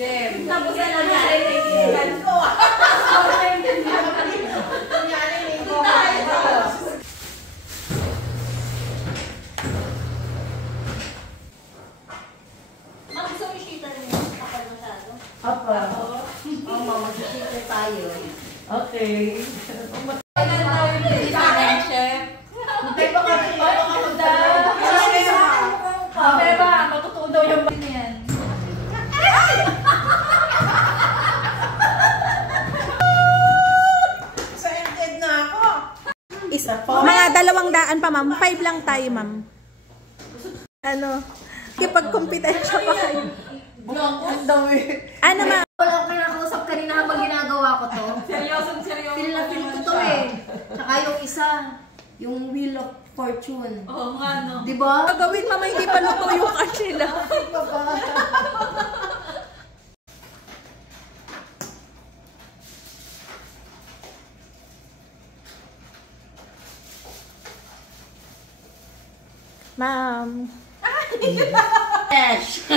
Jem. Tapos na nangyari na ikikilan ko. Nangyari na ko. Ma'am, gusto mo i-shita rin yung kapal masyado? Apa. Oo, ma'am, mag-shita tayo. Okay. Mga 200 pa, ma'am. 5 lang tayo, ma'am. Ano? Kipag-competensya pa kayo. Ano, ma'am? Wala akong kinakausap kanina habang ginagawa ko to. Seryoso. Feel na feel ko to eh. Tsaka yung isa, yung Wheel of Fortune. Oo nga, no. Diba? Gagawin, mama, hindi pa luto yung kanila. Ma'am. Fresh!